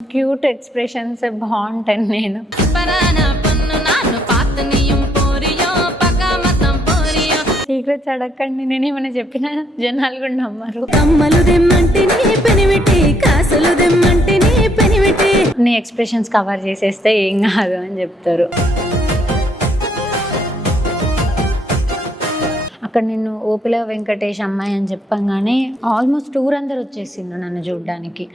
Cute expressions బాగుంటాను నేను. Secrets అడగండి, నేను ఏమైనా చెప్పినా జనాలు కూడా నమ్మరు. నీ ఎక్స్ప్రెషన్స్ కవర్ చేసేస్తే ఏం కాదు అని చెప్తారు. అక్కడ నేను ఓపిల వెంకటేష్ అమ్మాయి అని చెప్పంగానే ఆల్మోస్ట్ ఊరందరూ వచ్చేసిండ్రు నన్ను చూడడానికి.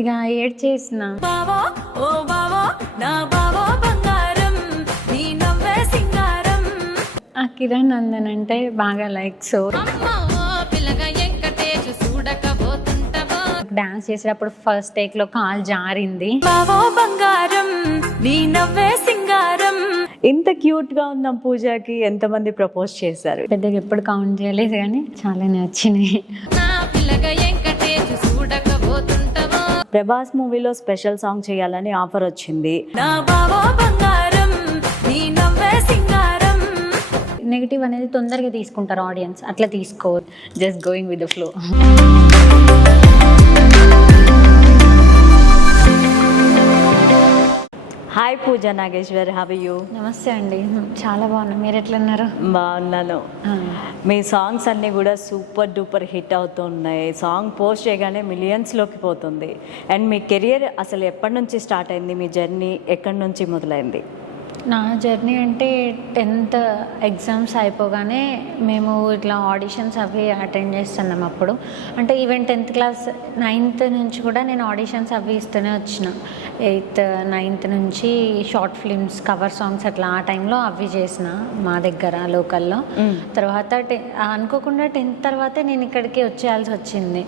ఇక ఏడ్ చేసిన ఆ కిరణ్ నందన్ అంటే బాగా లైక్. సో డాన్స్ చేసేటప్పుడు ఫస్ట్ టేక్ లో కాల్ జారింది. ఇంత క్యూట్ గా ఉన్న పూజకి ఎంతమంది ప్రపోజ్ చేశారు? పెద్దగా ఎప్పుడు కౌంట్ చేయలేదు కానీ చాలానే వచ్చినాయి. ప్రభాస్ మూవీలో స్పెషల్ సాంగ్ చేయాలని ఆఫర్ వచ్చింది. నెగిటివ్ అనేది తొందరగా తీసుకుంటారు ఆడియన్స్, అట్లా తీసుకో. Just going with the flow. Hi Pooja Nageshwar, how are you? నమస్తే అండి, చాలా బాగున్నా. మీరు ఎట్లున్నారు? బాగున్నాను. మీ సాంగ్స్ అన్నీ కూడా సూపర్ డూపర్ హిట్ అవుతున్నాయి. సాంగ్ పోస్ట్ చేయగానే మిలియన్స్లోకి పోతుంది. అండ్ మీ కెరియర్ అసలు ఎప్పటి నుంచి స్టార్ట్ అయింది? మీ జర్నీ ఎక్కడి నుంచి మొదలైంది? నా జర్నీ అంటే 10th ఎగ్జామ్స్ అయిపోగానే మేము ఇట్లా ఆడిషన్స్ అవి అటెండ్ చేస్తున్నాం. అప్పుడు అంటే ఈవెన్ 10th క్లాస్ 9th నుంచి కూడా నేను ఆడిషన్స్ అవి ఇస్తూనే వచ్చిన. 8th 9th నుంచి షార్ట్ ఫిల్మ్స్, కవర్ సాంగ్స్ అట్లా ఆ టైంలో అవి చేసిన మా దగ్గర లోకల్లో. తర్వాత అనుకోకుండా 10th తర్వాతే నేను ఇక్కడికి వచ్చేయాల్సి వచ్చింది.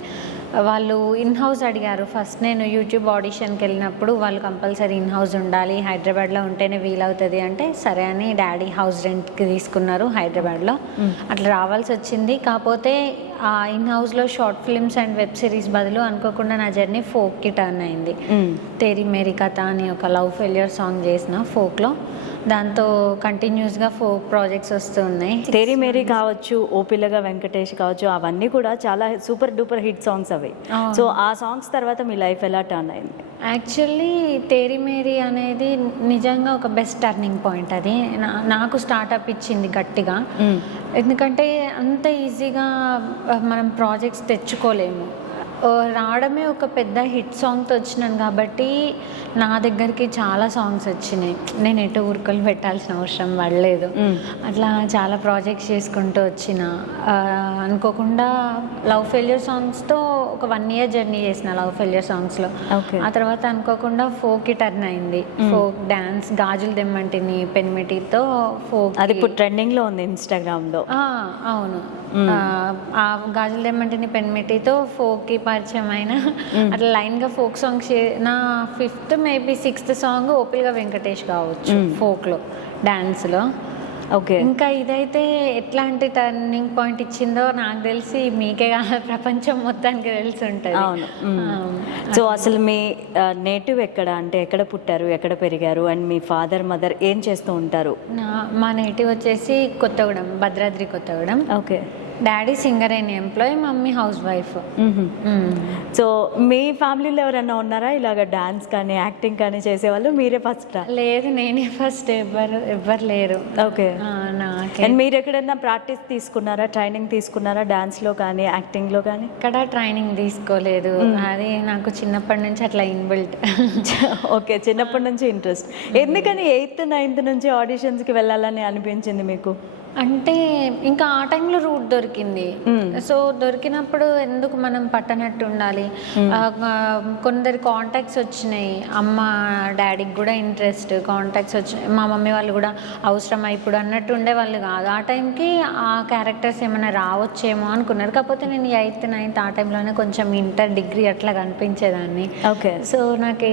వాళ్ళు ఇన్ హౌస్ అడిగారు. ఫస్ట్ నేను యూట్యూబ్ ఆడిషన్కి వెళ్ళినప్పుడు వాళ్ళు కంపల్సరీ ఇన్ హౌస్ ఉండాలి, హైదరాబాద్లో ఉంటేనే వీలవుతుంది అంటే సరే అని డాడీ హౌస్ రెంట్కి తీసుకున్నారు హైదరాబాద్లో. అట్లా రావాల్సి వచ్చింది. కాకపోతే ఆ ఇన్ హౌస్లో short films and web series బదులు అనుకోకుండా నా జర్నీ ఫోక్కి టర్న్ అయింది. తేరీ మేరీ కథ అని ఒక లవ్ ఫెయిల్యూర్ సాంగ్ చేసిన ఫోక్లో. దాంతో కంటిన్యూస్గా ఫోక్ ప్రాజెక్ట్స్ వస్తూ ఉన్నాయి. తేరీ మేరీ కావచ్చు, ఓపిలగా వెంకటేష్ కావచ్చు, అవన్నీ కూడా చాలా సూపర్ డూపర్ హిట్ సాంగ్స్ అవి. సో ఆ సాంగ్స్ తర్వాత మీ లైఫ్ ఎలా టర్న్ అయింది? యాక్చువల్లీ తేరీ మేరీ అనేది నిజంగా ఒక బెస్ట్ టర్నింగ్ పాయింట్. అది నాకు స్టార్ట్అప్ ఇచ్చింది గట్టిగా. ఎందుకంటే అంత ఈజీగా మనం ప్రాజెక్ట్స్ తెచ్చుకోలేము. రావడమే ఒక పెద్ద హిట్ సాంగ్తో వచ్చినాను కాబట్టి నా దగ్గరికి చాలా సాంగ్స్ వచ్చినాయి. నేను ఎటు ఊరుకలు పెట్టాల్సిన అవసరం పడలేదు. అట్లా చాలా ప్రాజెక్ట్స్ చేసుకుంటూ వచ్చిన. అనుకోకుండా లవ్ ఫెయిల్యూర్ సాంగ్స్తో ఒక 1 year జర్నీ చేసిన లవ్ ఫెయిల్యూర్ సాంగ్స్లో. ఆ తర్వాత అనుకోకుండా ఫోక్కి టర్న్ అయింది. ఫోక్ డ్యాన్స్ గాజులు దెమ్మంటిని పెనిమిటితో ఫోక్, అది ఇప్పుడు ట్రెండింగ్లో ఉంది ఇన్స్టాగ్రామ్లో. అవును, ఆ గాజులు దెమ్మంటిని పెనిమిటితో ఫోక్కి పరిచయం అయిన. అట్లా లైన్గా ఫోక్ సాంగ్స్ నా 5th maybe 6th song ఓపిల్గా Venkatesh కావచ్చు ఫోక్లో డాన్స్లో. ఓకే. ఇంకా ఇదైతే ఎట్లాంటి టర్నింగ్ పాయింట్ ఇచ్చిందో నాకు తెలిసి మీకే కాదు ప్రపంచం మొత్తానికి తెలిసి ఉంటుంది. అవును. సో అసలు మీ నేటివ్ ఎక్కడ, అంటే ఎక్కడ పుట్టారు, ఎక్కడ పెరిగారు, అండ్ మీ ఫాదర్ మదర్ ఏం చేస్తూ ఉంటారు? మా నేటివ్ వచ్చేసి Kothagudem, Bhadradri Kothagudem. Okay. Daddy singer అయిన employee, mummy housewife. So మీ ఫ్యామిలీలో ఎవరైనా ఉన్నారా ఇలాగ డాన్స్ కానీ యాక్టింగ్ కానీ చేసేవాళ్ళు? మీరే ఫస్ట్? లేదు, నేనే ఫస్ట్. ఎవ్వరు లేరు. ఓకే. అండ్ మీరు ఎక్కడైనా ప్రాక్టీస్ తీసుకున్నారా, ట్రైనింగ్ తీసుకున్నారా డాన్స్లో కానీ యాక్టింగ్లో కానీ? ఇక్కడ ట్రైనింగ్ తీసుకోలేదు. అది నాకు చిన్నప్పటి నుంచి అట్లా ఇన్బిల్ట్. ఓకే, చిన్నప్పటి నుంచి ఇంట్రెస్ట్. ఎందుకని 8th 9th నుంచి ఆడిషన్స్కి వెళ్ళాలని అనిపించింది మీకు? అంటే ఇంకా ఆ టైంలో రూట్ దొరికింది. సో దొరికినప్పుడు ఎందుకు మనం పట్టనట్టు ఉండాలి. కొందరి కాంటాక్ట్స్ వచ్చినాయి, అమ్మ డాడీకి కూడా ఇంట్రెస్ట్, కాంటాక్ట్స్ వచ్చినాయి. మా మమ్మీ వాళ్ళు కూడా అవసరమా ఇప్పుడు అన్నట్టు ఉండేవాళ్ళు కాదు. ఆ టైంకి ఆ క్యారెక్టర్స్ ఏమైనా రావచ్చేమో అనుకున్నారు. కాకపోతే నేను 8th 9th ఆ టైంలోనే కొంచెం ఇంటర్ డిగ్రీ అట్లా కనిపించేదాన్ని. ఓకే. సో నాకు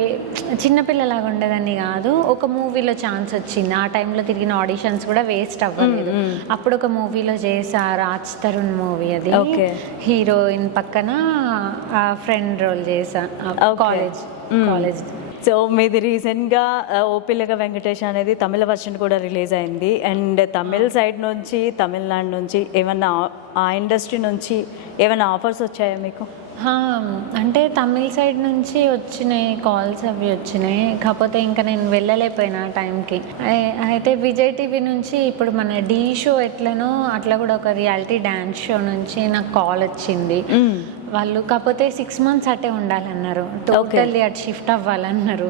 చిన్నపిల్లలాగా ఉండేదాన్ని కాదు. ఒక మూవీలో ఛాన్స్ వచ్చింది. ఆ టైంలో తిరిగిన ఆడిషన్స్ కూడా వేస్ట్ అవ్వలేదు. అప్పుడు ఒక మూవీలో చేసా, రాజ్ తరుణ్ మూవీ అది. హీరోయిన్ పక్కన ఫ్రెండ్ రోల్ చేసా. కాలేజ్ సో మీది రీసెంట్గా ఓపిల్లగా వెంకటేష్ అనేది తమిళ వర్షన్ కూడా రిలీజ్ అయింది. అండ్ తమిళ సైడ్ నుంచి, తమిళనాడు నుంచి ఏమన్నా ఆ ఇండస్ట్రీ నుంచి ఏమైనా ఆఫర్స్ వచ్చాయా మీకు? హా, అంటే తమిళ సైడ్ నుంచి వచ్చినాయి కాల్స్, అవి వచ్చినాయి. కాకపోతే ఇంకా నేను వెళ్ళలేకపోయినా టైంకి. అయితే విజయ్ టీవీ నుంచి ఇప్పుడు మన డీ షో ఎట్లనో అట్లా కూడా ఒక రియాలిటీ డ్యాన్స్ షో నుంచి నాకు కాల్ వచ్చింది. వాళ్ళు కాకపోతే 6 months అట్టే ఉండాలన్నారు, టోటల్లీ అటు షిఫ్ట్ అవ్వాలన్నారు.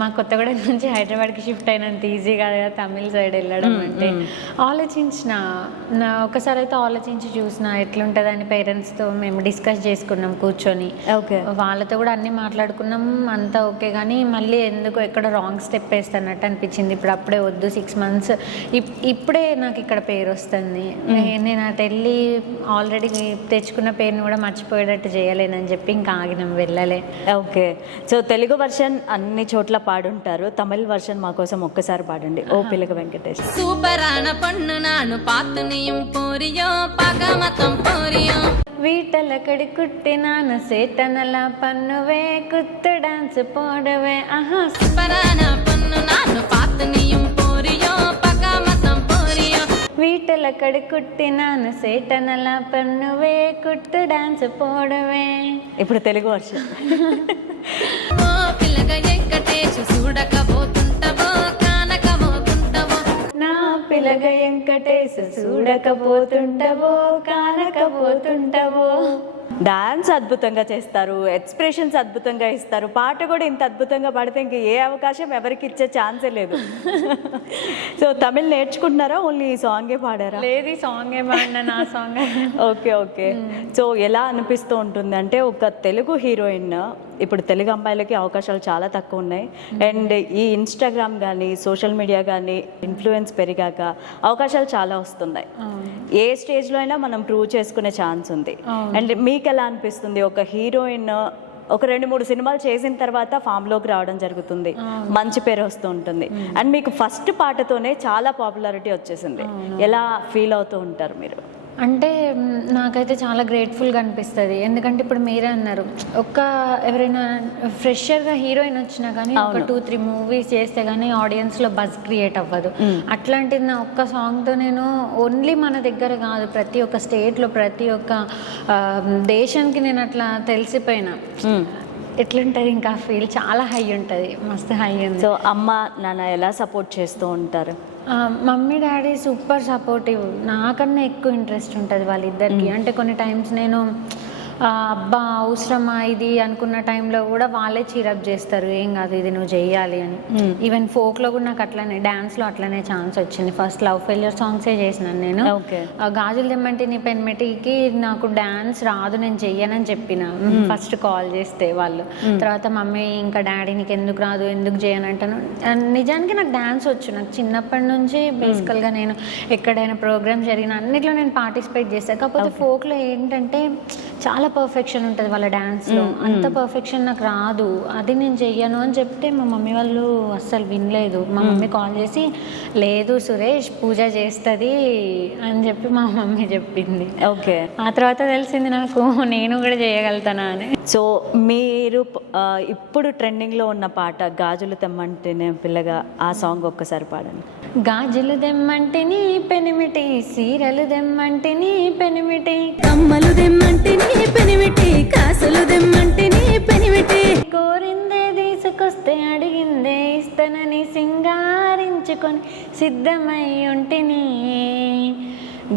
మా కొత్తగూడెం నుంచి హైదరాబాద్కి షిఫ్ట్ అయినంత ఈజీ కాదు కదా తమిళ సైడ్ వెళ్ళడం అంటే. ఆలోచించిన ఒకసారి అయితే ఆలోచించి చూసిన ఎట్లుంటుందని పేరెంట్స్తో మేము డిస్కస్ చేసుకున్నాం కూర్చొని. వాళ్ళతో కూడా అన్నీ మాట్లాడుకున్నాం, అంతా ఓకే. కానీ మళ్ళీ ఎందుకు ఎక్కడ రాంగ్ స్టెప్ వేస్తున్నట్టు అనిపించింది. ఇప్పుడు అప్పుడే వద్దు, 6 months ఇప్పుడే నాకు ఇక్కడ పేరు వస్తుంది. నేను అటు వెళ్ళి ఆల్రెడీ తెచ్చుకున్న పేరుని కూడా మర్చిపోయేటట్టు చేయలేనని చెప్పి ఇంకా ఆగినాం, వెళ్ళలే. ఓకే, సో తెలుగు వర్షన్ అన్ని చోట్ల పాడుంటారు, తమిళ వర్షన్ మా కోసం ఒక్కసారి పాడండి. ఓ పిల్లక వెంకటేష్. సూపరాన పొన్ను నాను పాతునియం పోరియో పగమతం పోరియో வீட்டில் கடி குட்டி நான் சேட்டனலா பண்ணுவே குத்து டான்ஸ் போடுவே. ஆஹா, సూపరాన పొన్ను నాను పాతునియం పోరియో పగమతం పోరియో வீட்டில் கடி குட்டி நான் சேட்டனலா பண்ணுவே குத்து డాన్స్ పోடுவே. ఇప్పుడు తెలుగు వర్షన్. ఓ పిల్లగా వెంకటేష్ చూడకపోతుంటవో కానకపోతుంటవో నా పిల్లగ వెంకటేశ్ చూడకపోతుంటవో కానకపోతుంటవో. డాన్స్ అద్భుతంగా చేస్తారు, ఎక్స్ప్రెషన్స్ అద్భుతంగా ఇస్తారు, పాట కూడా ఇంత అద్భుతంగా పాడితే ఇంక ఏ అవకాశం ఎవరికి ఇచ్చే ఛాన్సే లేదు. సో తమిళ్ నేర్చుకుంటున్నారా, ఓన్లీ ఈ సాంగే పాడారా? లేదు, ఈ సాంగ్ ఏమన్నా నా సాంగ్. Okay okay. సో ఎలా అనిపిస్తూ ఉంటుంది అంటే ఒక తెలుగు హీరోయిన్, ఇప్పుడు తెలుగు అమ్మాయిలకి అవకాశాలు చాలా తక్కువ ఉన్నాయి. అండ్ ఈ ఇన్స్టాగ్రామ్ కానీ సోషల్ మీడియా కానీ ఇన్ఫ్లుయెన్స్ పెరిగాక అవకాశాలు చాలా వస్తున్నాయి. ఏ స్టేజ్లో అయినా మనం ప్రూవ్ చేసుకునే ఛాన్స్ ఉంది. అండ్ మీకు ఎలా అనిపిస్తుంది, ఒక హీరోయిన్ ఒక 2-3 సినిమాలు చేసిన తర్వాత ఫామ్లోకి రావడం జరుగుతుంది, మంచి పేరు వస్తూ ఉంటుంది. అండ్ మీకు ఫస్ట్ పాటతోనే చాలా పాపులారిటీ వచ్చేసింది. ఎలా ఫీల్ అవుతూ ఉంటారు మీరు? అంటే నాకైతే చాలా గ్రేట్ఫుల్గా అనిపిస్తుంది. ఎందుకంటే ఇప్పుడు మీరే అన్నారు, ఎవరైనా ఫ్రెషర్గా హీరోయిన్ వచ్చినా కానీ ఒక 2-3 మూవీస్ చేస్తే కానీ ఆడియన్స్లో బజ్ క్రియేట్ అవ్వదు. అట్లాంటిది నా ఒక్క సాంగ్తో నేను ఓన్లీ మన దగ్గర కాదు, ప్రతి ఒక్క స్టేట్లో, ప్రతి ఒక్క దేశానికి నేను అట్లా తెలిసిపోయినా. ఎట్లుంటుంది ఇంకా ఫీల్ చాలా హై ఉంటుంది, మస్తు హై ఉంది. సో అమ్మ నాన్న ఎలా సపోర్ట్ చేస్తూ ఉంటారు? మమ్మీ డాడీ సూపర్ సపోర్టివ్, నాకన్నా ఎక్కువ ఇంట్రెస్ట్ ఉంటుంది వాళ్ళిద్దరికి. అంటే కొన్ని టైమ్స్ నేను అబ్బా అవసరమా ఇది అనుకున్న టైంలో కూడా వాళ్ళే చీరప్ చేస్తారు, ఏం కాదు ఇది నువ్వు చెయ్యాలి అని. ఈవెన్ ఫోక్లో కూడా నాకు అట్లనే, డ్యాన్స్లో అట్లనే ఛాన్స్ వచ్చింది. ఫస్ట్ లవ్ ఫెయిల్యూర్ సాంగ్సే చేసినాను నేను. గాజులు దెమ్మంటే నీ పెన్మెటికి నాకు డ్యాన్స్ రాదు, నేను చెయ్యనని చెప్పిన ఫస్ట్ కాల్ చేస్తే వాళ్ళు. తర్వాత మమ్మీ ఇంకా డాడీ నీకు ఎందుకు రాదు, ఎందుకు చేయనంటాను. నిజానికి నాకు డ్యాన్స్ వచ్చు, నాకు చిన్నప్పటి నుంచి బేసికల్గా నేను ఎక్కడైనా ప్రోగ్రామ్ జరిగిన అన్నిట్లో నేను పార్టిసిపేట్ చేస్తాను. కాకపోతే ఫోక్లో ఏంటంటే చాలా పర్ఫెక్షన్ ఉంటుంది వాళ్ళ డ్యాన్స్లో, అంత పర్ఫెక్షన్ నాకు రాదు, అది నేను చెయ్యను అని చెప్తే మా మమ్మీ వాళ్ళు అస్సలు వినలేదు. మా మమ్మీ కాల్ చేసి లేదు సురేష్ పూజ చేస్తుంది అని చెప్పి మా మమ్మీ చెప్పింది. ఓకే, ఆ తర్వాత తెలిసింది నాకు నేను కూడా చేయగలుగుతానా అని. సో మీరు ఇప్పుడు ట్రెండింగ్లో ఉన్న పాట గాజులు తెమ్మంటేనే పిల్లగా, ఆ సాంగ్ ఒక్కసారి పాడండి. గాజులు దెమ్మంటిని పెనిమిటి, సీరలు దెమ్మంటిని పెనిమిటి, కమ్మలు దెమ్మంటిని పెనిమిటి, కాసులు దెమ్మంటిని పెనిమిటి, కోరిందే తీసుకొస్తే అడిగిందే ఇస్తానని సింగారించుకొని సిద్ధమై ఉంటిని.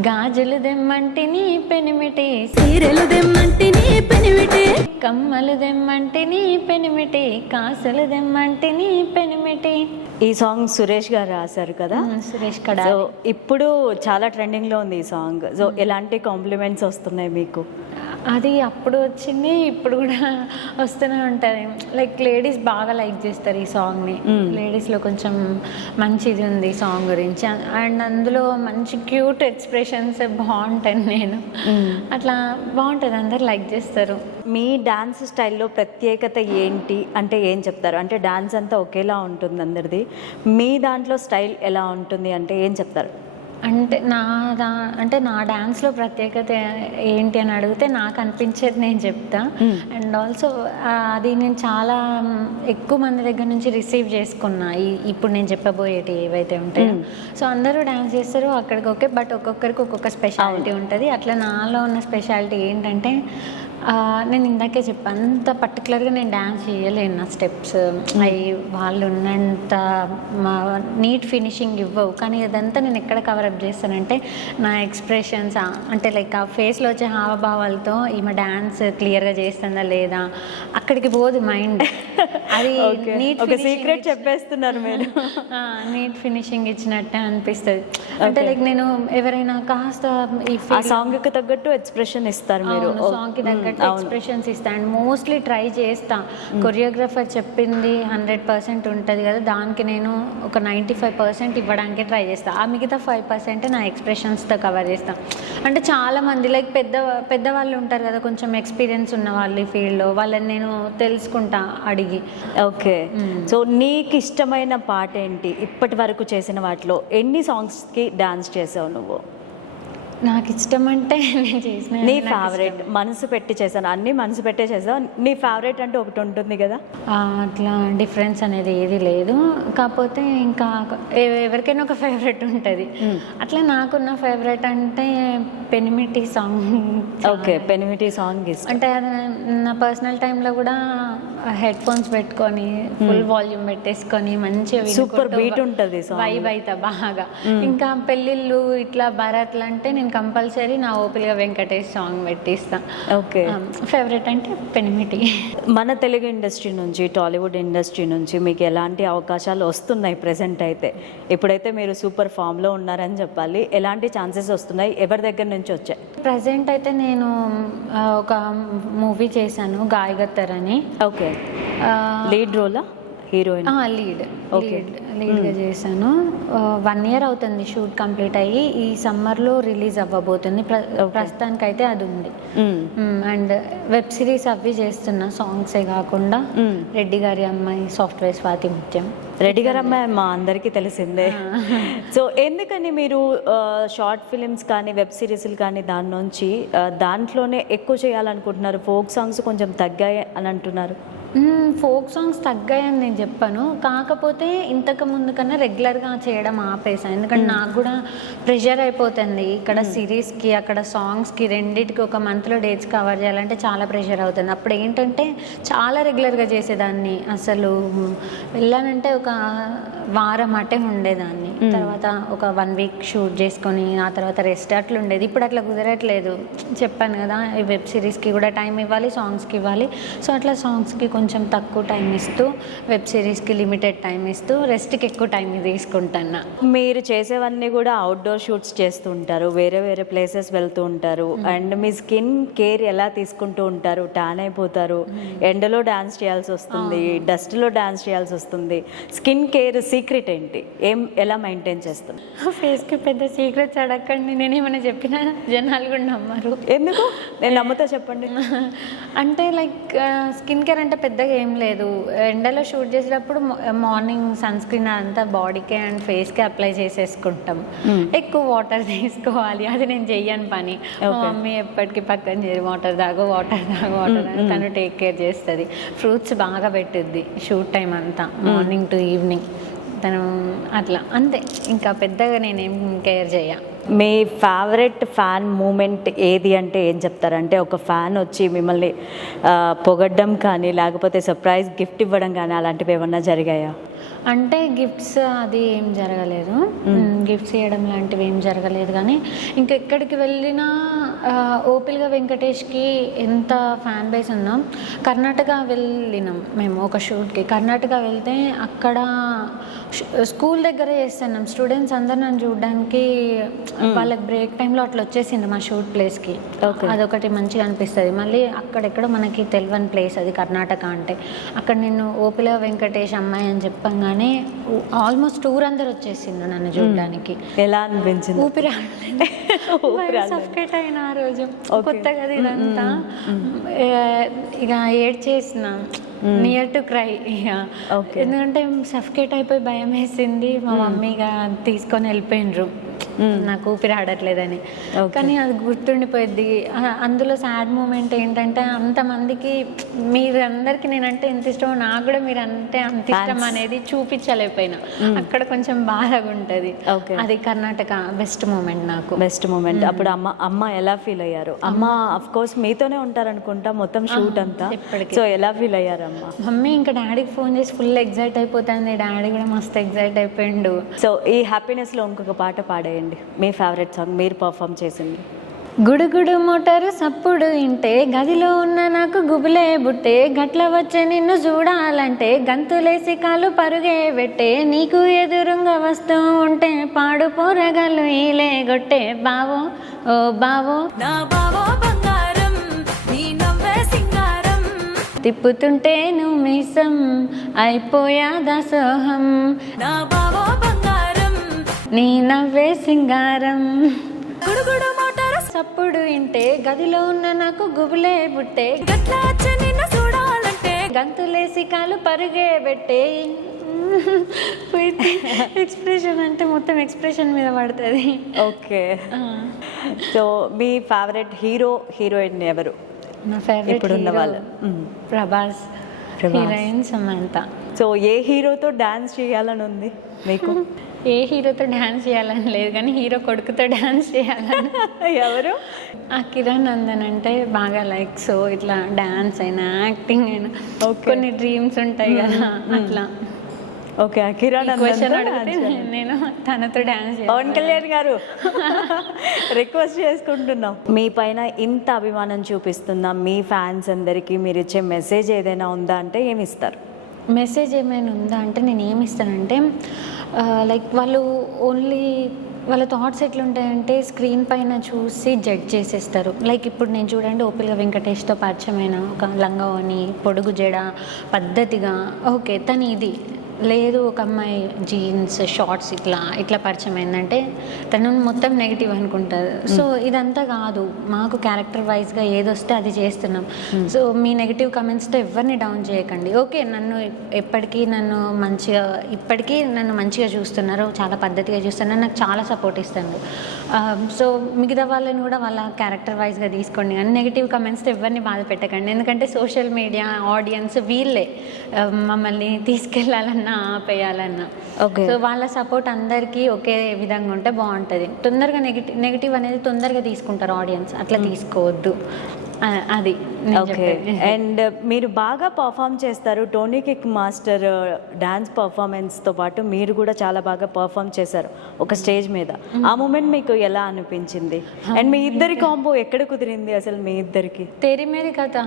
గాజులు దెమ్మంటిని పెనిమిటి, సీరెలు దెమ్మంటిని పెనిమిటి, కమ్మలు దెమ్మంటిని పెనిమిటి, కాసులు దెమ్మంటిని పెనిమిటి. ఈ సాంగ్ సురేష్ గారు రాశారు కదా? సురేష్ కడా. సో ఇప్పుడు చాలా ట్రెండింగ్లో ఉంది ఈ సాంగ్. సో ఎలాంటి కాంప్లిమెంట్స్ వస్తున్నాయి మీకు? అది అప్పుడు వచ్చింది, ఇప్పుడు కూడా వస్తూనే ఉంటుంది. లైక్ లేడీస్ బాగా లైక్ చేస్తారు ఈ సాంగ్ని. లేడీస్లో కొంచెం మంచిది ఉంది ఈ సాంగ్ గురించి. అండ్ అందులో మంచి క్యూట్ ఎక్స్ప్రెషన్స్ బాగుంటాయి. నేను అట్లా బాగుంటుంది, అందరు లైక్ చేస్తారు. మీ డాన్స్ స్టైల్లో ప్రత్యేకత ఏంటి అంటే ఏం చెప్తారు? అంటే డాన్స్ అంతా ఒకేలా ఉంటుంది అందరిది, మీ దాంట్లో స్టైల్ ఎలా ఉంటుంది అంటే ఏం చెప్తారు? అంటే అంటే నా డాన్స్లో ప్రత్యేకత ఏంటి అని అడిగితే నాకు అనిపించేది నేను చెప్తా. అండ్ ఆల్సో అది నేను చాలా ఎక్కువ మంది దగ్గర నుంచి రిసీవ్ చేసుకున్నా ఇప్పుడు నేను చెప్పబోయేటి ఏవైతే ఉంటాయో. సో అందరూ డాన్స్ చేస్తారు అక్కడికి ఓకే, బట్ ఒక్కొక్కరికి ఒక్కొక్క స్పెషాలిటీ ఉంటుంది. అట్లా నాలో ఉన్న స్పెషాలిటీ ఏంటంటే నేను ఇందాకే చెప్పాను, అంత పర్టికులర్గా నేను డ్యాన్స్ చేయలేను. నా స్టెప్స్ అవి వాళ్ళు ఉన్నంత నీట్ ఫినిషింగ్ ఇవ్వవు. కానీ అదంతా నేను ఎక్కడ కవరప్ చేస్తానంటే నా ఎక్స్ప్రెషన్స్, అంటే లైక్ ఆ ఫేస్లో వచ్చే హావభావాలతో ఈమె డ్యాన్స్ క్లియర్గా చేస్తుందా లేదా అక్కడికి పోదు మైండ్. అది నీట్ సీక్రెట్ చెప్పేస్తున్నారు మీరు. నీట్ ఫినిషింగ్ ఇచ్చినట్టే అనిపిస్తుంది. అంటే లైక్ నేను ఎవరైనా కాస్త ఈ సాంగ్కి తగ్గట్టు ఎక్స్ప్రెషన్ ఇస్తారు మీరు, సాంగ్కి తగ్గట్టు ఎక్స్ప్రెషన్స్ ఇస్తా. అండ్ మోస్ట్లీ ట్రై చేస్తా. కొరియోగ్రాఫర్ చెప్పింది 100% ఉంటుంది కదా, దానికి నేను ఒక 95% ఇవ్వడానికి ట్రై చేస్తా. ఆ మిగతా 5% నా ఎక్స్ప్రెషన్స్తో కవర్ చేస్తాను. అంటే చాలామంది లైక్ పెద్దవాళ్ళు ఉంటారు కదా, కొంచెం ఎక్స్పీరియన్స్ ఉన్న వాళ్ళు ఈ ఫీల్డ్లో, వాళ్ళని నేను తెలుసుకుంటా అడిగి. ఓకే, సో నీకు ఇష్టమైన పాట ఏంటి? ఇప్పటి వరకు చేసిన వాటిలో ఎన్ని సాంగ్స్కి డాన్స్ చేసావు నువ్వు? నాకు ఇష్టం అంటే నేను చేసిన నీ ఫేవరెట్, మనసు పెట్టి చేశాను, అన్నీ మనసు పెట్టే చేసావు, నీ ఫేవరెట్ అంటే ఒకటి ఉంటుంది కదా? అట్లా డిఫరెన్స్ అనేది ఏది లేదు. కాకపోతే ఇంకా ఎవరికైనా ఒక ఫేవరెట్ ఉంటుంది. అట్లా నాకున్న ఫేవరెట్ అంటే పెనిమిటి సాంగ్. ఓకే, పెనిమిటి సాంగ్ ఇష్టం. అంటే నా పర్సనల్ టైంలో కూడా హెడ్ ఫోన్స్ పెట్టుకొని ఫుల్ వాల్యూమ్ పెట్టేసుకొని మంచిగా సూపర్ బీట్ ఉంటుంది, వైబ్ అవుతా బాగా. ఇంకా పెళ్ళిళ్ళు ఇట్లా భారత్లు అంటే నేను కంపల్సరీ నా ఓపిల్గా వెంకటేష్ సాంగ్ పెట్టిస్తా. ఓకే, ఫేవరెట్ అంటే పెనిమిటి. మన తెలుగు ఇండస్ట్రీ నుంచి, టాలీవుడ్ ఇండస్ట్రీ నుంచి మీకు ఎలాంటి అవకాశాలు వస్తున్నాయి ప్రెసెంట్ అయితే? ఇప్పుడైతే మీరు సూపర్ ఫామ్లో ఉన్నారని చెప్పాలి. ఎలాంటి ఛాన్సెస్ వస్తున్నాయి, ఎవరి దగ్గర నుంచి వచ్చాయి? ప్రజెంట్ అయితే నేను ఒక మూవీ చేశాను, గాయగత్తర్ అని. ఓకే, లీడ్ రోలా, హీరోయిన్? లీడ్గా చేశాను. 1 year అవుతుంది షూట్ కంప్లీట్ అయ్యి. ఈ సమ్మర్లో రిలీజ్ అవ్వబోతుంది. ప్రస్తుతానికైతే అది ఉంది. అండ్ వెబ్ సిరీస్ అవి చేస్తున్నా, సాంగ్సే కాకుండా. రెడ్డి గారి అమ్మాయి, సాఫ్ట్వేర్ స్వాతి ముత్యం. రెడ్డి గారి అమ్మాయి మా అందరికీ తెలిసిందే. సో ఎందుకని మీరు షార్ట్ ఫిలిమ్స్ కానీ వెబ్ సిరీస్లు కానీ దాని నుంచి దాంట్లోనే ఎక్కువ చేయాలనుకుంటున్నారు? ఫోక్ సాంగ్స్ కొంచెం తగ్గాయి అని అంటున్నారు. ఫోక్ సాంగ్స్ తగ్గాయని నేను చెప్పాను. కాకపోతే ఇంతకు ముందు కన్నా రెగ్యులర్గా చేయడం ఆపేసాను. ఎందుకంటే నాకు కూడా ప్రెషర్ అయిపోతుంది. ఇక్కడ సిరీస్కి, అక్కడ సాంగ్స్కి, రెండింటికి ఒక మంత్లో డేట్స్ కవర్ చేయాలంటే చాలా ప్రెషర్ అవుతుంది. అప్పుడు ఏంటంటే చాలా రెగ్యులర్గా చేసేదాన్ని. అసలు వెళ్ళానంటే ఒక వారం అటే ఉండేదాన్ని. తర్వాత ఒక 1 week షూట్ చేసుకొని ఆ తర్వాత రెస్ట్ అట్లా ఉండేది. ఇప్పుడు అట్లా కుదరట్లేదు. చెప్పాను కదా, ఈ వెబ్ సిరీస్కి కూడా టైం ఇవ్వాలి, సాంగ్స్కి ఇవ్వాలి. సో అట్లా సాంగ్స్కి కొంచెం తక్కువ టైం ఇస్తూ, వెబ్ సిరీస్కి లిమిటెడ్ టైం ఇస్తూ, రెస్ట్కి ఎక్కువ టైం తీసుకుంటున్నా. మీరు చేసేవన్నీ కూడా అవుట్డోర్ షూట్స్ చేస్తూ ఉంటారు, వేరే వేరే ప్లేసెస్ వెళ్తూ ఉంటారు. అండ్ మీ స్కిన్ కేర్ ఎలా తీసుకుంటూ ఉంటారు? ట్యాన్ అయిపోతారు, ఎండలో డాన్స్ చేయాల్సి వస్తుంది, డస్ట్లో డాన్స్ చేయాల్సి వస్తుంది. స్కిన్ కేర్ సీక్రెట్ ఏంటి? ఎలా మెయింటైన్ చేస్తాం? ఫేస్కి పెద్ద సీక్రెట్స్ అడగండి. నేను ఏమైనా చెప్పినా జనాలు కూడా నమ్మరు. ఎందుకు? నేను నమ్ముతా, చెప్పండి. అంటే లైక్ స్కిన్ కేర్ అంటే పెద్దగా ఏం లేదు. ఎండలో షూట్ చేసేటప్పుడు మార్నింగ్ సన్ స్క్రీన్ అంతా బాడీకే అండ్ ఫేస్కి అప్లై చేసేసుకుంటాం. ఎక్కువ వాటర్ తీసుకోవాలి, అది నేను చెయ్యను పని. మా మమ్మీ ఎప్పటికీ పక్కన చేరి వాటర్ తాగు తను టేక్ కేర్ చేస్తుంది. ఫ్రూట్స్ బాగా పెట్టుద్ది షూట్ టైం అంతా, మార్నింగ్ టు ఈవినింగ్. తను అట్లా అంతే, ఇంకా పెద్దగా నేనేం కేర్ చేయ. మీ ఫేవరెట్ ఫ్యాన్ మూమెంట్ ఏది అంటే ఏం చెప్తారంటే? ఒక ఫ్యాన్ వచ్చి మిమ్మల్ని పొగడ్డం కానీ, లేకపోతే సర్ప్రైజ్ గిఫ్ట్ ఇవ్వడం కానీ, అలాంటివి ఏమన్నా జరిగాయా? అంటే గిఫ్ట్స్ అది ఏం జరగలేదు. గిఫ్ట్స్ ఇవ్వడం లాంటివి ఏం జరగలేదు. కానీ ఇంకెక్కడికి వెళ్ళినా ఓపిల్గా వెంకటేష్కి ఎంత ఫ్యాన్ బేస్ ఉన్నాం. కర్ణాటక వెళ్ళినాం మేము ఒక షూట్కి. కర్ణాటక వెళ్తే అక్కడ స్కూల్ దగ్గర చేస్తున్నాం. స్టూడెంట్స్ అందరు నన్ను చూడడానికి వాళ్ళకి బ్రేక్ టైంలో అట్లా వచ్చేసింది మా షూట్ ప్లేస్కి. అదొకటి మంచిగా అనిపిస్తుంది. మళ్ళీ అక్కడెక్కడ మనకి తెలియని ప్లేస్ అది కర్ణాటక అంటే. అక్కడ నేను ఓపిల్గా వెంకటేష్ అమ్మాయి అని చెప్పంగానే ఆల్మోస్ట్ ఊరందరూ వచ్చేసిండు నన్ను చూడడానికి. ఎలా అనిపించింది? ఊపిరి సఫకేట్ అయిన ఆ రోజు. కొత్త కదా ఇదంతా. ఇక ఏడ్చేసిన, నియర్ టు క్రై. ఎందుకంటే సఫకేట్ అయిపోయి భయం వేసింది. మా మమ్మీగా తీసుకొని వెళ్ళిపోయినరు. నాకు ఊపిరి ఆడట్లేదని. Okay. కానీ అది గుర్తుండిపోయింది. అందులో సాడ్ మూమెంట్ ఏంటంటే అంతమందికి మీరందరికీ నేనంటే ఎంత ఇష్టమో నాకు కూడా మీరు అంటే అంత ఇష్టం అనేది చూపించలేకపోయినా అక్కడ కొంచెం బాధగా ఉంటుంది. Okay. అది కర్ణాటక బెస్ట్ మూమెంట్ నాకు. Best moment. అప్పుడు అమ్మ ఎలా ఫీల్ అయ్యారు? అమ్మ అఫ్ కోర్స్ మీతోనే ఉంటారనుకుంటా మొత్తం షూట్ అంతా. ఇప్పటికీ. సో ఎలా ఫీల్ అయ్యారు అమ్మ? మమ్మీ ఇంకా డాడీకి ఫోన్ చేసి ఫుల్ ఎగ్జైట్ అయిపోతుంది. డాడీ కూడా మస్తు ఎగ్జైట్ అయిపోయిండు. సో ఈ హ్యాపీనెస్లో ఇంకొక పాట పాడేయండి, మీ ఫేవరెట్ సాంగ్ మీరు పర్ఫామ్ చేసింది. గుడుగుడు మోటారు సప్పుడు ఇంటే గదిలో ఉన్న నాకు గుబులే బుట్టే గట్ల వచ్చే నిన్ను చూడాలంటే గంతులేసి కాలు పరుగే పెట్టే నీకు ఎదురుగా వస్తూ ఉంటే పాడు పోరగలు ఈలే గొట్టే బావో ఓ బావో నా బావో బంగారం నీ నవ్వే సింగారం తిప్పుతుంటే నువ్వు మీసం అయిపోయా దాసోహం నా బావో బంగారం నీ నవ్వే సింగారం గుడుగుడు మోటారు సప్పుడు ఇంటే గదిలో ఉన్న నాకు గుబులే బుట్టే గట్ల వచ్చి నిన్ను చూడాలంటే గంతులేసి కాలు పరుగే పెట్టే ఎక్స్ప్రెషన్ అంటే మొత్తం ఎక్స్ప్రెషన్ మీద పడుతుంది. ఓకే. సో మీ ఫేవరెట్ హీరోయిన్ ఎవరు? నా ఫేవరెట్ ఇప్పుడున్న వాళ్ళు. ప్రభాస్, హీరోయిన్ సమంత. సో ఏ హీరోతో డాన్స్ చేయాలని ఉంది మీకు? ఏ హీరోతో డ్యాన్స్ చేయాలని లేదు కానీ హీరో కొడుకుతో డ్యాన్స్ చేయాలని. ఎవరు? ఆ కిరణ్ నందన్ అంటే బాగా లైక్. సో ఇట్లా డ్యాన్స్ అయినా యాక్టింగ్ అయినా కొన్ని డ్రీమ్స్ ఉంటాయి కదా అట్లా. ఓకే. కిరణ్ క్వశ్చన్ అడిగితే నేను తనతో డ్యాన్స్ పవన్ కళ్యాణ్ గారు రిక్వెస్ట్ చేసుకుంటున్నాం. మీ పైన ఇంత అభిమానం చూపిస్తున్నా మీ ఫ్యాన్స్ అందరికీ మీరు ఇచ్చే మెసేజ్ ఏదైనా ఉందా అంటే ఏమి ఇస్తారు? మెసేజ్ ఏమైనా ఉందా అంటే నేను ఏమి ఇస్తానంటే లైక్ వాళ్ళు ఓన్లీ వాళ్ళ థాట్స్ ఎట్లుంటాయంటే స్క్రీన్ పైన చూసి జడ్జ్ చేసేస్తారు. లైక్ ఇప్పుడు నేను చూడండి ఓపిల్గా వెంకటేష్తో పరిచయమైన ఒక లంగావోని పొడుగు జడ పద్ధతిగా ఓకే తను ఇది లేదు, ఒక అమ్మాయి జీన్స్ షార్ట్స్ ఇట్లా పరిచయం అయిందంటే తను మొత్తం నెగిటివ్ అనుకుంటారు. సో ఇదంతా కాదు, మాకు క్యారెక్టర్ వైజ్గా ఏదొస్తే అది చేస్తున్నాం. సో మీ నెగిటివ్ కమెంట్స్తో ఎవరిని డౌన్ చేయకండి. ఓకే నన్ను ఇప్పటికీ నన్ను మంచిగా చూస్తున్నారు, చాలా పద్ధతిగా చూస్తున్నారు, నాకు చాలా సపోర్ట్ ఇస్తారు. సో మిగతా వాళ్ళని కూడా వాళ్ళ క్యారెక్టర్ వైజ్గా తీసుకోండి కానీ నెగిటివ్ కమెంట్స్తో ఎవరిని బాధ పెట్టకండి. ఎందుకంటే సోషల్ మీడియా ఆడియన్స్ వీళ్ళే మమ్మల్ని తీసుకెళ్ళాలన్నా ఆపేయాలన్నా. ఓకే. సో వాళ్ళ సపోర్ట్ అందరికీ ఒకే విధంగా ఉంటే బాగుంటుంది. తొందరగా నెగిటివ్ అనేది తొందరగా తీసుకుంటారు ఆడియన్స్, అట్లా తీసుకోవద్దు. అది ఓకే. అండ్ మీరు బాగా పర్ఫామ్ చేస్తారు. టోనీ కిక్ మాస్టర్ డాన్స్ పర్ఫార్మెన్స్తో పాటు మీరు కూడా చాలా బాగా పర్ఫామ్ చేశారు ఒక స్టేజ్ మీద. ఆ మూమెంట్ మీకు ఎలా అనిపించింది? అండ్ మీ ఇద్దరి కాంబో ఎక్కడ కుదిరింది అసలు మీ ఇద్దరికి? తేరీ మేరీ కథ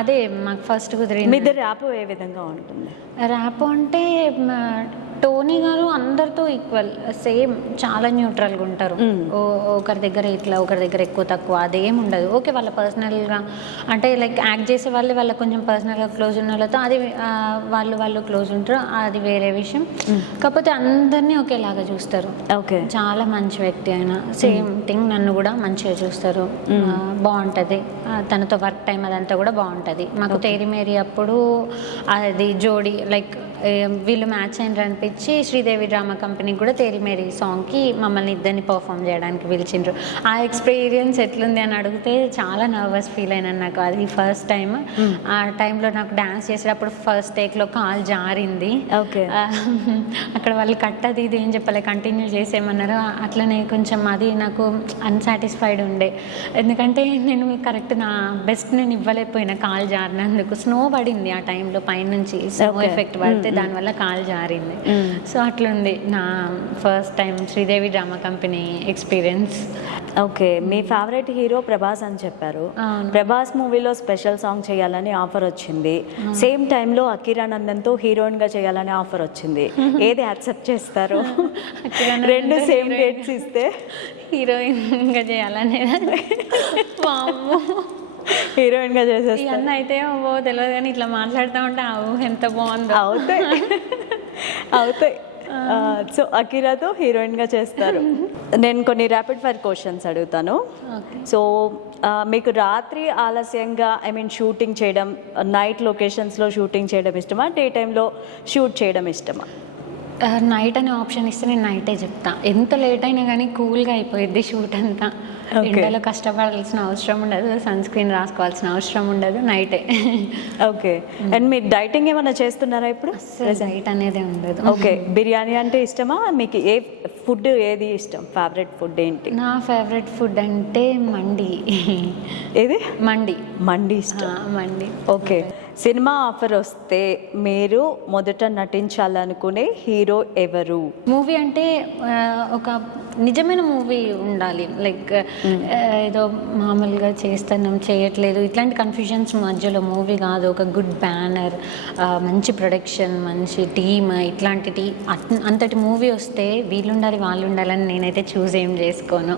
అదే మాకు ఫస్ట్ కుదిరింది. మీ ఇద్దరు ర్యాప్ ఏ విధంగా ఉంటుంది? ర్యాప్ అంటే టోనీ గారు అందరితో ఈక్వల్ సేమ్, చాలా న్యూట్రల్గా ఉంటారు. ఒకరి దగ్గర ఇట్లా ఒకరి దగ్గర ఎక్కువ తక్కువ అదేం ఉండదు. ఓకే వాళ్ళ పర్సనల్గా అంటే లైక్ యాక్ట్ చేసే వాళ్ళ కొంచెం పర్సనల్గా క్లోజ్ ఉన్న వాళ్ళతో అది వాళ్ళు క్లోజ్ ఉంటారు, అది వేరే విషయం. కాకపోతే అందరినీ ఒకేలాగా చూస్తారు. ఓకే. చాలా మంచి వ్యక్తి ఆయన. సేమ్ థింగ్ నన్ను కూడా మంచిగా చూస్తారు. బాగుంటుంది తనతో వర్క్ టైం అదంతా కూడా బాగుంటుంది. మాకు తేరీ మేరీ అప్పుడు అది జోడీ లైక్ వీళ్ళు మ్యాచ్ అయినరు అనిపించి శ్రీదేవి డ్రామా కంపెనీకి కూడా తేరీ మేరీ సాంగ్కి మమ్మల్ని ఇద్దరిని పర్ఫామ్ చేయడానికి పిలిచిండ్రు. ఆ ఎక్స్పీరియన్స్ ఎట్లుంది అని అడిగితే చాలా నర్వస్ ఫీల్ అయినాను. నాకు అది ఫస్ట్ టైం. ఆ టైంలో నాకు డ్యాన్స్ చేసేటప్పుడు ఫస్ట్ టేక్లో కాల్ జారింది. ఓకే. అక్కడ వాళ్ళు కట్టది ఇది ఏం చెప్పలే, కంటిన్యూ చేసేయమన్నారు. అట్లనే కొంచెం అది నాకు అన్సాటిస్ఫైడ్ ఉండే, ఎందుకంటే నేను కరెక్ట్ నా బెస్ట్ నేను ఇవ్వలేకపోయినా కాల్ జారినందుకు. స్నో పడింది ఆ టైంలో పైనుంచి, స్నో ఎఫెక్ట్ పడితే దానివల్ల కాల్ జారింది. సో అట్లుంది నా first time Sridevi drama company experience. Okay. మీ ఫేవరెట్ హీరో ప్రభాస్ అని చెప్పారు. ప్రభాస్ మూవీలో స్పెషల్ సాంగ్ చేయాలని ఆఫర్ వచ్చింది. సేమ్ టైంలో అకిరానందన్తో హీరోయిన్గా చేయాలని ఆఫర్ వచ్చింది. ఏది యాక్సెప్ట్ చేస్తారు? రెండు సేమ్ డేట్స్ ఇస్తే హీరోయిన్గా చేయాలని హీరోయిన్గా చేసేస్తారు. ఇవన్నీ అయితే తెలియదు కానీ ఇట్లా మాట్లాడుతూ ఉంటే ఎంత బాగుందో. అవుతాయి. సో అకిరాతో హీరోయిన్గా చేస్తారు. నేను కొన్ని ర్యాపిడ్ ఫైర్ క్వశ్చన్స్ అడుగుతాను. సో మీకు రాత్రి ఆలస్యంగా షూటింగ్ చేయడం, నైట్ లొకేషన్స్లో షూటింగ్ చేయడం ఇష్టమా, డే టైంలో షూట్ చేయడం ఇష్టమా? నైట్ అనే ఆప్షన్ ఇస్తే నేను నైటే చెప్తా. ఎంత లేట్ అయినా కానీ కూల్గా అయిపోయింది షూట్ అంతా. Okay. ఎండలో కష్టపడాల్సిన అవసరం ఉండదు, సన్ స్క్రీన్ రాసుకోవాల్సిన అవసరం ఉండదు, నైటే. ఓకే. అండ్ మీరు డైటింగ్ ఏమైనా చేస్తున్నారా ఇప్పుడు? డైట్ అనేది ఉండదు. ఓకే. బిర్యానీ అంటే ఇష్టమా మీకు? ఏ ఫుడ్ ఏది ఇష్టం? ఫేవరెట్ ఫుడ్ ఏంటి? నా ఫేవరెట్ ఫుడ్ అంటే మండి. ఏది? మండి ఆ, ఇష్టం. మండి. ఓకే. సినిమా ఆఫర్ వస్తే మీరు మొదట నటించాలనుకునే హీరో ఎవరు? మూవీ అంటే ఒక నిజమైన మూవీ ఉండాలి. లైక్ ఏదో మామూలుగా చేస్తున్నాం చేయట్లేదు ఇట్లాంటి కన్ఫ్యూజన్స్ మధ్యలో మూవీ కాదు. ఒక గుడ్ బ్యానర్, మంచి ప్రొడక్షన్, మంచి టీమ్, ఇట్లాంటి అంతటి మూవీ వస్తే వీళ్ళు ఉండాలి వాళ్ళు ఉండాలని నేనైతే చూస్ ఏం చేసుకోను.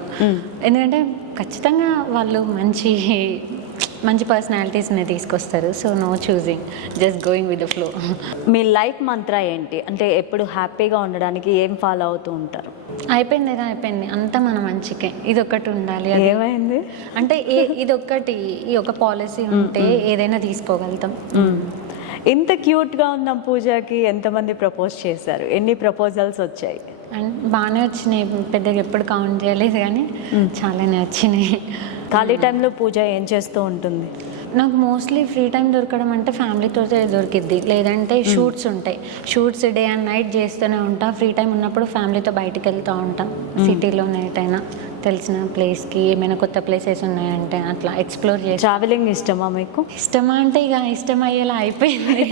ఎందుకంటే ఖచ్చితంగా వాళ్ళు మంచి పర్సనాలిటీస్ని తీసుకొస్తారు. So no choosing, just going with the flow. మీ లైఫ్ మంత్రా ఏంటి? అంటే ఎప్పుడు హ్యాపీగా ఉండడానికి ఏం ఫాలో అవుతూ ఉంటారు? అయిపోయింది అంతా మన మంచికే. ఇది ఒకటి ఉండాలి. ఏమైంది అంటే ఇదొక్కటి, ఈ ఒక పాలసీ ఉంటే ఏదైనా తీసుకోగలుగుతాం. ఇంత క్యూట్గా ఉన్న పూజకి ఎంతమంది ప్రపోజ్ చేశారు? ఎన్ని ప్రపోజల్స్ వచ్చాయి? అండ్ బాగానే వచ్చినాయి, పెద్దగా ఎప్పుడు కౌంట్ చేయలేదు కానీ చాలానే వచ్చినాయి. ఖాళీ టైంలో పూజ ఏం చేస్తూ ఉంటుంది? నాకు మోస్ట్లీ ఫ్రీ టైం దొరకడం అంటే ఫ్యామిలీతో దొరికిద్ది, లేదంటే షూట్స్ ఉంటాయి. షూట్స్ డే అండ్ నైట్ చేస్తూనే ఉంటా. ఫ్రీ టైం ఉన్నప్పుడు ఫ్యామిలీతో బయటికి వెళ్తూ ఉంటాం. సిటీలో నైటైనా తెలిసిన ప్లేస్కి, ఏమైనా కొత్త ప్లేసెస్ ఉన్నాయంటే అట్లా ఎక్స్ప్లోర్ చేసి. ట్రావెలింగ్ ఇష్టమా మీకు? ఇష్టమా అంటే ఇక ఇష్టం అయ్యేలా అయిపోయింది.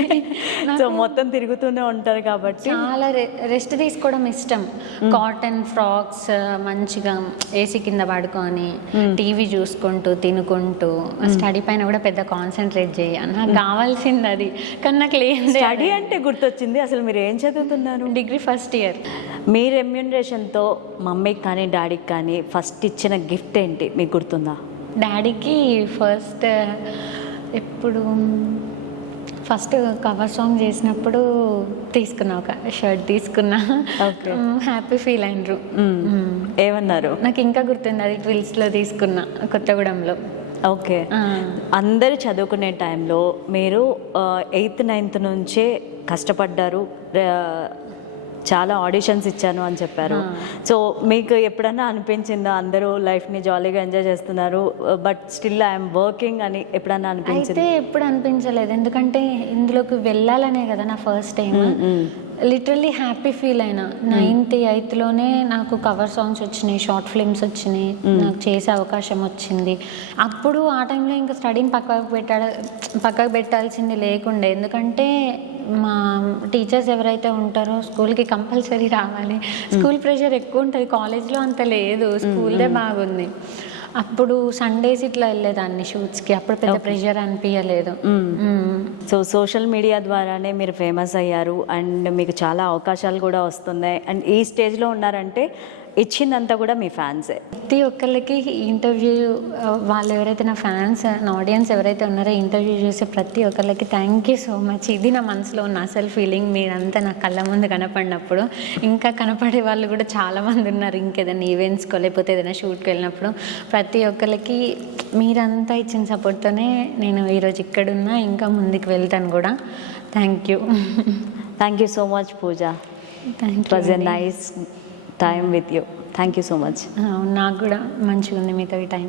సో మొత్తం తిరుగుతూనే ఉంటారు కాబట్టి చాలా రెస్ట్ తీసుకోవడం ఇష్టం. కాటన్ ఫ్రాక్స్ మంచిగా ఏసీ కింద పడుకొని టీవీ చూసుకుంటూ తినుకుంటూ, స్టడీ పైన కూడా పెద్ద కాన్సన్ట్రేట్ చేయాలి. నాకు కావాల్సింది అది, కానీ నాకు లేదు. స్టడీ అంటే గుర్తొచ్చింది, అసలు మీరు ఏం చదువుతున్నారు? Degree first year. మీ రెమ్యూనరేషన్తో మమ్మీకి కానీ డాడీకి కానీ ఫస్ట్ ఇచ్చిన గిఫ్ట్ ఏంటి మీకు గుర్తుందా? డాడీకి ఫస్ట్ కవర్ సాంగ్ చేసినప్పుడు తీసుకున్నా, ఒక షర్ట్ తీసుకున్నా. హ్యాపీ ఫీల్ అయినరు. ఏమన్నారు? నాకు ఇంకా గుర్తుంది, అది ట్విల్స్లో తీసుకున్నా, కొత్తగూడెంలో. ఓకే. అందరూ చదువుకునే టైంలో మీరు 8th 9th నుంచే కష్టపడ్డారు, చాలా ఆడిషన్స్ ఇచ్చాను అని చెప్పారు. సో మీకు ఎప్పుడన్నా అనిపించిందా అందరూ లైఫ్ని జాలీగా ఎంజాయ్ చేస్తున్నారు బట్ స్టిల్ ఐఎమ్ వర్కింగ్ అని ఎప్పుడన్నా అనిపించింది? అయితే ఎప్పుడు అనిపించలేదు, ఎందుకంటే ఇందులోకి వెళ్ళాలనే కదా నా first time. Literally happy feel అయినా. 9th 8thలోనే నాకు కవర్ సాంగ్స్ వచ్చినాయి, షార్ట్ ఫిల్మ్స్ వచ్చినాయి, నాకు చేసే అవకాశం వచ్చింది. అప్పుడు ఆ టైంలో ఇంకా స్టడీని పక్కకు పెట్టాల్సింది లేకుండే, ఎందుకంటే మా టీచర్స్ ఎవరైతే ఉంటారో స్కూల్కి కంపల్సరీ రావాలి. స్కూల్ ప్రెషర్ ఎక్కువ ఉంటుంది, కాలేజ్లో అంత లేదు, స్కూల్దే బాగుంది. అప్పుడు సండేస్ ఇట్లా వెళ్ళేదాన్ని షూట్స్కి, అప్పుడు పెద్ద ప్రెషర్ అనిపించలేదు. సో సోషల్ మీడియా ద్వారానే మీరు ఫేమస్ అయ్యారు అండ్ మీకు చాలా అవకాశాలు కూడా వస్తున్నాయి అండ్ ఈ స్టేజ్లో ఉన్నారంటే ఇచ్చిందంతా కూడా మీ ఫ్యాన్సే. ప్రతి ఒక్కళ్ళకి ఇంటర్వ్యూ, వాళ్ళు ఎవరైతే నా ఫ్యాన్స్, నా ఆడియన్స్ ఎవరైతే ఉన్నారో ఇంటర్వ్యూ చూసే ప్రతి ఒక్కళ్ళకి థ్యాంక్ యూ సో మచ్. ఇది నా మనసులో ఉన్న అసలు ఫీలింగ్. మీరంతా నా కళ్ళ ముందు కనపడినప్పుడు, ఇంకా కనపడే వాళ్ళు కూడా చాలామంది ఉన్నారు, ఇంకేదైనా ఈవెంట్స్కో లేకపోతే ఏదైనా షూట్కి వెళ్ళినప్పుడు, ప్రతి ఒక్కరికి మీరంతా ఇచ్చిన సపోర్ట్తోనే నేను ఈరోజు ఇక్కడున్నా, ఇంకా ముందుకు వెళ్తాను కూడా. Thank you so much Pooja. Thank it was a nice time with you. Thank you so much. నాకు కూడా మంచిగా ఉంది మీతో ఈ టైం.